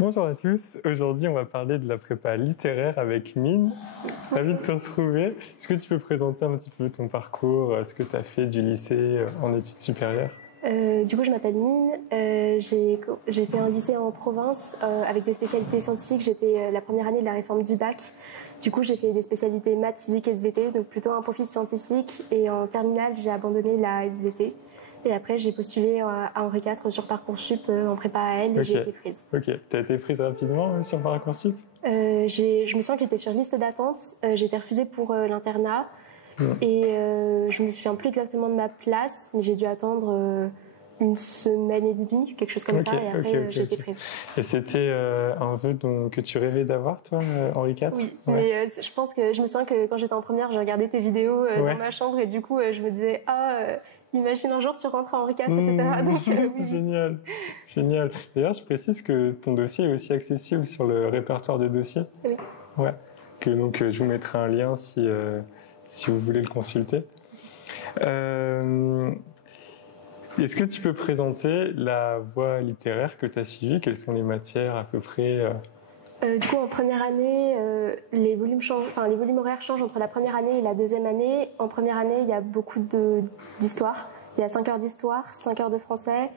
Bonjour à tous, aujourd'hui on va parler de la prépa littéraire avec Mine. Ravi de te retrouver. Est-ce que tu peux présenter un petit peu ton parcours, ce que tu as fait du lycée en études supérieures? Du coup, je m'appelle Mine. J'ai fait un lycée en province avec des spécialités scientifiques. J'étais la première année de la réforme du bac. Du coup, j'ai fait des spécialités maths, physique et SVT, donc plutôt un profil scientifique. Et en terminale, j'ai abandonné la SVT. Et après, j'ai postulé à Henri IV sur Parcoursup en prépa AL et j'ai été prise. Ok, tu as été prise rapidement sur Parcoursup? Je me sens que j'étais sur liste d'attente. J'ai été refusée pour l'internat. Et je me souviens plus exactement de ma place, mais j'ai dû attendre une semaine et demie, quelque chose comme ça, et après j'ai été prise. Et c'était un vœu que tu rêvais d'avoir, toi, Henri IV? Oui, mais je pense que je me souviens que quand j'étais en première, j'ai regardé tes vidéos dans ma chambre, et du coup je me disais imagine un jour tu rentres à Henri IV, etc. Donc, oui. Génial, génial. D'ailleurs, je précise que ton dossier est aussi accessible sur le répertoire de dossiers. Oui. Ouais. Donc je vous mettrai un lien si vous voulez le consulter. Est-ce que tu peux présenter la voie littéraire que tu as suivie? Quelles sont les matières à peu près Du coup, en première année, les volumes horaires changent entre la première année et la deuxième année. En première année, il y a beaucoup d'histoire. Il y a 5 heures d'histoire, 5 heures de français,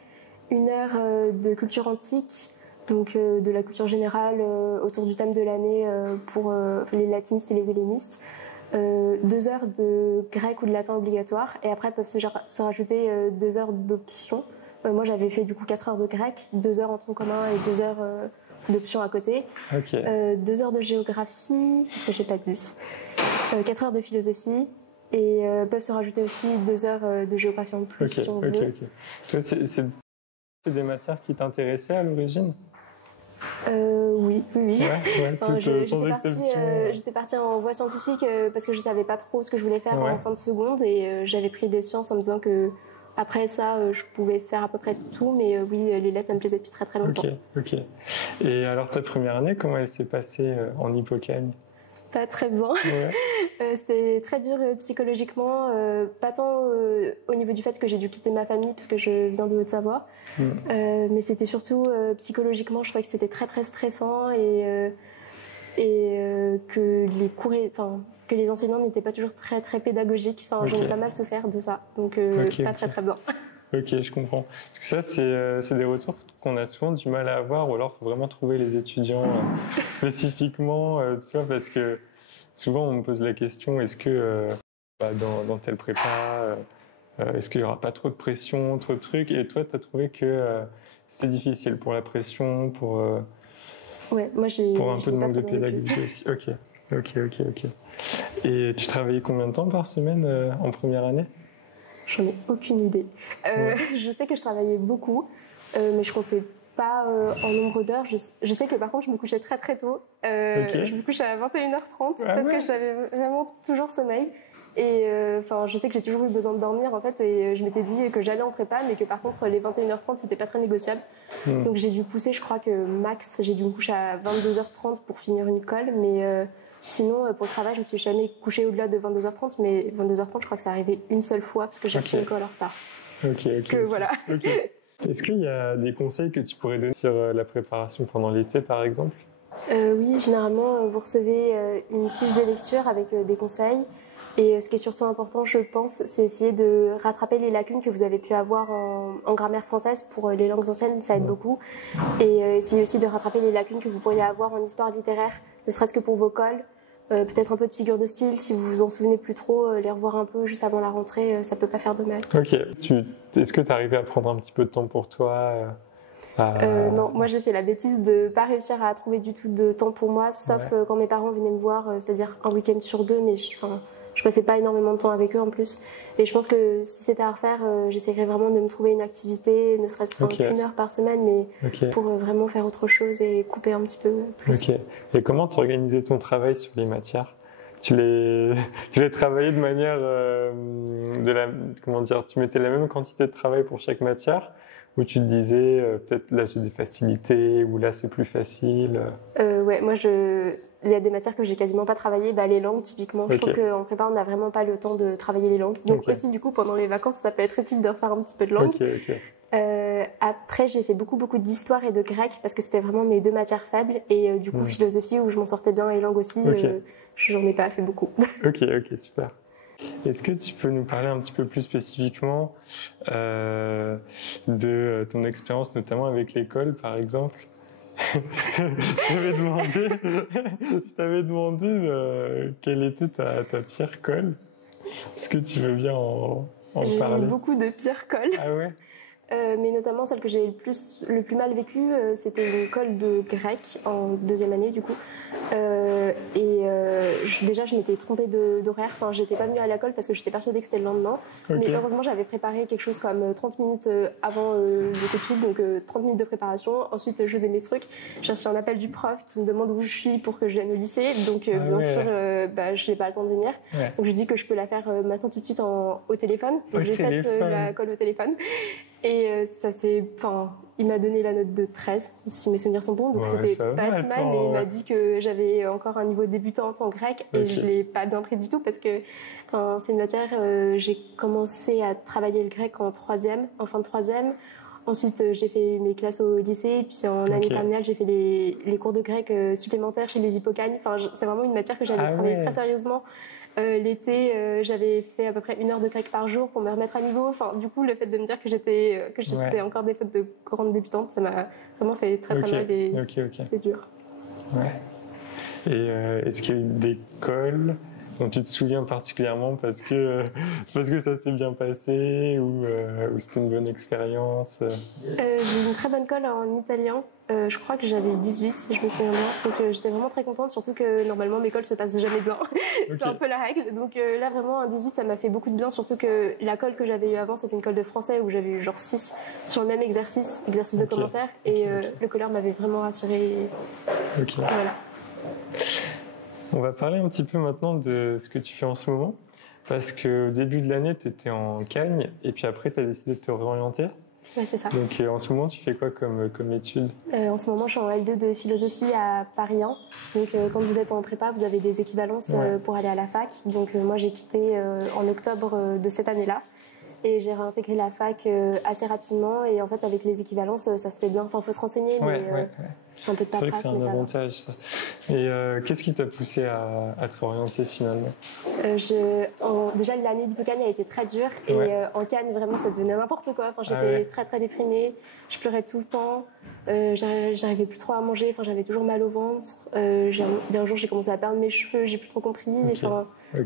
1 heure de culture antique, donc de la culture générale autour du thème de l'année pour les latinistes et les hellénistes. 2 heures de grec ou de latin obligatoire, et après peuvent se rajouter 2 heures d'options. Moi j'avais fait du coup 4 heures de grec, 2 heures en tronc commun et 2 heures d'options à côté. 2 heures de géographie, qu'est-ce que j'ai pas dit, 4 heures de philosophie, et peuvent se rajouter aussi 2 heures de géographie en plus si on veut. Toi, c'est des matières qui t'intéressaient à l'origine? Oui. Enfin, j'étais partie en voie scientifique parce que je savais pas trop ce que je voulais faire en fin de seconde, et j'avais pris des sciences en me disant que après ça je pouvais faire à peu près tout, mais oui, les lettres ça me plaisait depuis très très longtemps. Ok. Et alors ta première année, comment elle s'est passée en Hippocagne? Pas très bien. C'était très dur psychologiquement, pas tant au niveau du fait que j'ai dû quitter ma famille parce que je viens de Haute-Savoie, mais c'était surtout psychologiquement, je trouvais que c'était très très stressant, et que les cours, que les enseignants n'étaient pas toujours très très pédagogiques. J'en ai pas mal souffert de ça, donc pas très très bien. Ok, je comprends. Parce que ça, c'est des retours qu'on a souvent du mal à avoir, ou alors il faut vraiment trouver les étudiants spécifiquement, tu vois, parce que souvent on me pose la question, est-ce que dans telle prépa, est-ce qu'il n'y aura pas trop de pression, trop de trucs? Et toi, tu as trouvé que c'était difficile pour la pression, pour un peu de manque de pédagogie aussi. Ok. Et tu travaillais combien de temps par semaine en première année? J'en ai aucune idée. Je sais que je travaillais beaucoup, mais je comptais pas en nombre d'heures. Je sais que par contre, je me couchais très très tôt. Je me couchais à 21h30 parce que j'avais vraiment toujours sommeil. Et je sais que j'ai toujours eu besoin de dormir en fait, et je m'étais dit que j'allais en prépa, mais que par contre les 21h30 c'était pas très négociable. Donc j'ai dû pousser, je crois que max j'ai dû me coucher à 22h30 pour finir une colle, mais sinon, pour le travail, je me suis jamais couchée au-delà de 22h30, mais 22h30, je crois que ça arrivait une seule fois parce que j'ai reçu une colle en retard. Voilà. Est-ce qu'il y a des conseils que tu pourrais donner sur la préparation pendant l'été, par exemple? Oui, généralement, vous recevez une fiche de lecture avec des conseils. Et ce qui est surtout important, je pense, c'est essayer de rattraper les lacunes que vous avez pu avoir en grammaire française pour les langues anciennes, ça aide beaucoup. Et essayer aussi de rattraper les lacunes que vous pourriez avoir en histoire littéraire, ne serait-ce que pour vos cols. Peut-être un peu de figures de style, si vous vous en souvenez plus trop, les revoir un peu juste avant la rentrée, ça peut pas faire de mal. Ok. Est-ce que tu arrivais à prendre un petit peu de temps pour toi Non, moi j'ai fait la bêtise de pas réussir à trouver du tout de temps pour moi, sauf quand mes parents venaient me voir, c'est-à-dire un week-end sur 2, mais je passais pas énormément de temps avec eux en plus. Et je pense que si c'était à refaire, j'essaierais vraiment de me trouver une activité, ne serait-ce qu'une heure par semaine, mais pour vraiment faire autre chose et couper un petit peu plus. Et comment tu organisais ton travail sur les matières? Tu les travaillais de manière tu mettais la même quantité de travail pour chaque matière, ou tu te disais peut-être là j'ai des facilités, ou là c'est plus facile? Moi il y a des matières que j'ai quasiment pas travaillé, les langues typiquement. Je trouve qu'en prépa on n'a vraiment pas le temps de travailler les langues. Donc aussi du coup pendant les vacances ça peut être utile de refaire un petit peu de langue. Après, j'ai fait beaucoup d'histoire et de grec parce que c'était vraiment mes deux matières faibles. Et du coup, philosophie où je m'en sortais bien et langue aussi, j'en ai pas fait beaucoup. Ok, super. Est-ce que tu peux nous parler un petit peu plus spécifiquement de ton expérience, notamment avec l'école, par exemple? Je t'avais demandé quelle était ta pire colle. Est-ce que tu veux bien en parler? J'ai eu beaucoup de pires colles. Ah ouais? Mais notamment celle que j'ai le plus mal vécue, c'était une colle de grec en deuxième année du coup. Déjà je m'étais trompée d'horaire, enfin j'étais pas venue à l'école parce que j'étais persuadée que c'était le lendemain. Mais heureusement j'avais préparé quelque chose comme 30 minutes avant le copier, donc 30 minutes de préparation. Ensuite je faisais mes trucs, j'ai reçu un appel du prof qui me demande où je suis pour que je vienne au lycée. Donc bien sûr je n'ai pas le temps de venir. Donc je dis que je peux la faire maintenant tout de suite au téléphone. Donc j'ai fait la colle au téléphone. Et il m'a donné la note de 13, si mes souvenirs sont bons, donc c'était pas si mal, mais il m'a dit que j'avais encore un niveau débutante en grec et je l'ai pas bien pris du tout parce que c'est une matière, j'ai commencé à travailler le grec en fin de troisième. Ensuite, j'ai fait mes classes au lycée, puis en année terminale, j'ai fait les cours de grec supplémentaires chez les Hippocagnes. C'est vraiment une matière que j'avais travaillé très sérieusement. L'été, j'avais fait à peu près 1 heure de grec par jour pour me remettre à niveau. Du coup, le fait de me dire que je faisais encore des fautes de grande débutante, ça m'a vraiment fait très mal et c'était dur. Ouais. Et est-ce qu'il y a eu des colles dont tu te souviens particulièrement parce que ça s'est bien passé ou c'était une bonne expérience? J'ai eu une très bonne colle en italien. Je crois que j'avais eu 18 si je me souviens bien. Donc j'étais vraiment très contente, surtout que normalement mes colles se passent jamais bien. C'est un peu la règle. Donc là vraiment un 18 ça m'a fait beaucoup de bien, surtout que la colle que j'avais eu avant c'était une colle de français où j'avais eu genre 6 sur le même exercice de commentaire et le colleur m'avait vraiment rassurée. Voilà. On va parler un petit peu maintenant de ce que tu fais en ce moment, parce qu'au début de l'année, tu étais en Cagne, et puis après, tu as décidé de te réorienter. Oui, c'est ça. Donc en ce moment, tu fais quoi comme études? En ce moment, je suis en L2 de philosophie à Paris 1. Donc quand vous êtes en prépa, vous avez des équivalences pour aller à la fac. Donc moi, j'ai quitté en octobre de cette année-là. Et j'ai réintégré la fac assez rapidement. Et en fait, avec les équivalences, ça se fait bien. Enfin, il faut se renseigner, mais c'est un peu de paperasse. C'est vrai que c'est un avantage, ça. Et qu'est-ce qui t'a poussé à te réorienter finalement? Déjà, l'année d'Hippocane a été très dure. Et en Cannes, vraiment, ça devenait n'importe quoi. J'étais très, très déprimée. Je pleurais tout le temps. J'arrivais plus trop à manger. Enfin, j'avais toujours mal au ventre. Un jour, j'ai commencé à perdre mes cheveux. J'ai plus trop compris.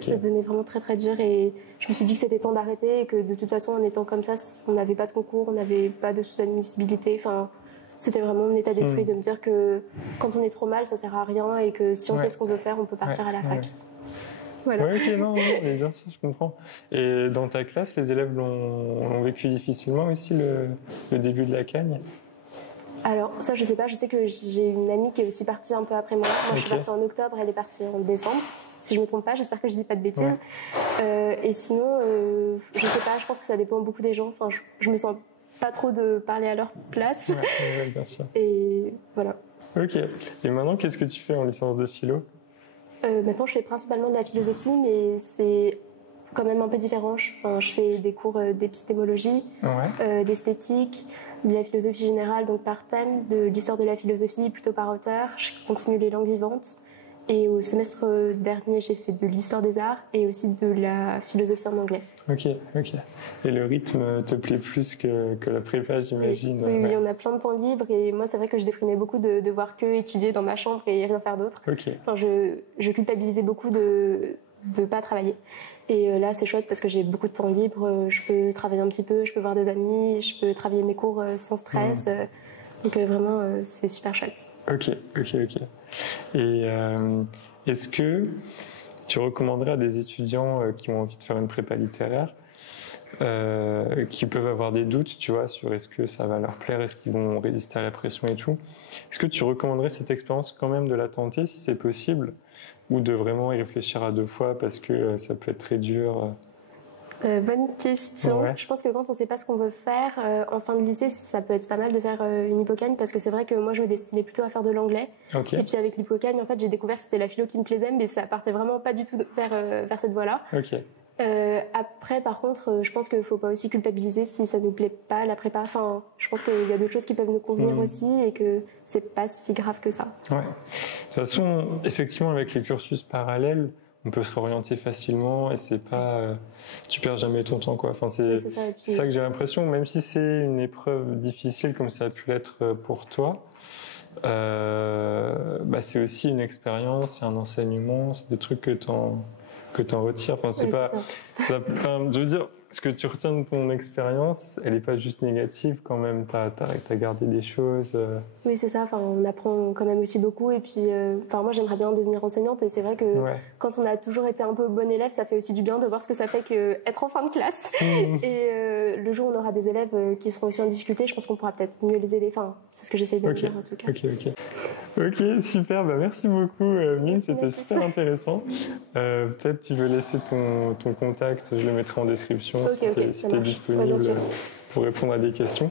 Ça devenait vraiment très, très dur. Et je me suis dit que c'était temps d'arrêter et que de toute façon, en étant comme ça, on n'avait pas de concours, on n'avait pas de sous-admissibilité. Enfin, c'était vraiment mon état d'esprit de me dire que quand on est trop mal, ça sert à rien et que si on sait ce qu'on veut faire, on peut partir à la fac. Voilà. Non, mais bien sûr, je comprends. Et dans ta classe, les élèves l'ont vécu difficilement aussi, le début de la Cagne? Alors, ça, je sais pas. Je sais que j'ai une amie qui est aussi partie un peu après moi. Moi, je suis partie en octobre, elle est partie en décembre. Si je me trompe pas, j'espère que je dis pas de bêtises. Et sinon, je sais pas, je pense que ça dépend beaucoup des gens. Enfin, je me sens pas trop de parler à leur place. Bien sûr. Et voilà. Ok. Et maintenant, qu'est-ce que tu fais en licence de philo? Maintenant, je fais principalement de la philosophie, mais c'est quand même un peu différent. Je fais des cours d'épistémologie, d'esthétique, de la philosophie générale, donc par thème, de l'histoire de la philosophie plutôt par auteur. Je continue les langues vivantes. Et au semestre dernier, j'ai fait de l'histoire des arts et aussi de la philosophie en anglais. Ok. Et le rythme te plaît plus que la prépa, j'imagine? Oui, on a plein de temps libre et moi, c'est vrai que je déprimais beaucoup de devoir que étudier dans ma chambre et rien faire d'autre. Enfin, je culpabilisais beaucoup de ne pas travailler. Et là, c'est chouette parce que j'ai beaucoup de temps libre. Je peux travailler un petit peu, je peux voir des amis, je peux travailler mes cours sans stress. Donc vraiment, c'est super chouette. Ok. Et est-ce que tu recommanderais à des étudiants qui ont envie de faire une prépa littéraire, qui peuvent avoir des doutes, tu vois, sur est-ce que ça va leur plaire, est-ce qu'ils vont résister à la pression et tout, est-ce que tu recommanderais cette expérience quand même de la tenter si c'est possible, ou de vraiment y réfléchir à 2 fois parce que ça peut être très dur? Bonne question. Je pense que quand on ne sait pas ce qu'on veut faire, en fin de lycée, ça peut être pas mal de faire une Hippocane parce que c'est vrai que moi, je me destinais plutôt à faire de l'anglais. Et puis avec l'Hippocane, en fait, j'ai découvert que c'était la philo qui me plaisait, mais ça partait vraiment pas du tout vers cette voie-là. Après, par contre, je pense qu'il ne faut pas aussi culpabiliser si ça ne nous plaît pas la prépa. Enfin, je pense qu'il y a d'autres choses qui peuvent nous convenir aussi et que c'est pas si grave que ça. Ouais. De toute façon, effectivement, avec les cursus parallèles, on peut se réorienter facilement et c'est pas, tu perds jamais ton temps, quoi. Enfin, c'est ça que j'ai l'impression, même si c'est une épreuve difficile comme ça a pu l'être pour toi, c'est aussi une expérience, c'est un enseignement, c'est des trucs que t'en retires. Enfin, c'est pas, je veux dire, ce que tu retiens de ton expérience, elle n'est pas juste négative quand même. T'as gardé des choses. Oui, c'est ça. Enfin, on apprend quand même aussi beaucoup. Et puis, moi, j'aimerais bien devenir enseignante. Et c'est vrai que quand on a toujours été un peu bon élève, ça fait aussi du bien de voir ce que ça fait qu'être en fin de classe. Et le jour où on aura des élèves qui seront aussi en difficulté, je pense qu'on pourra peut-être mieux les aider. Enfin, c'est ce que j'essaie de dire en tout cas. Ok, super. Merci beaucoup, Mine. C'était super intéressant. Peut-être tu veux laisser ton contact. Je le mettrai en description si tu es disponible pour répondre à des questions.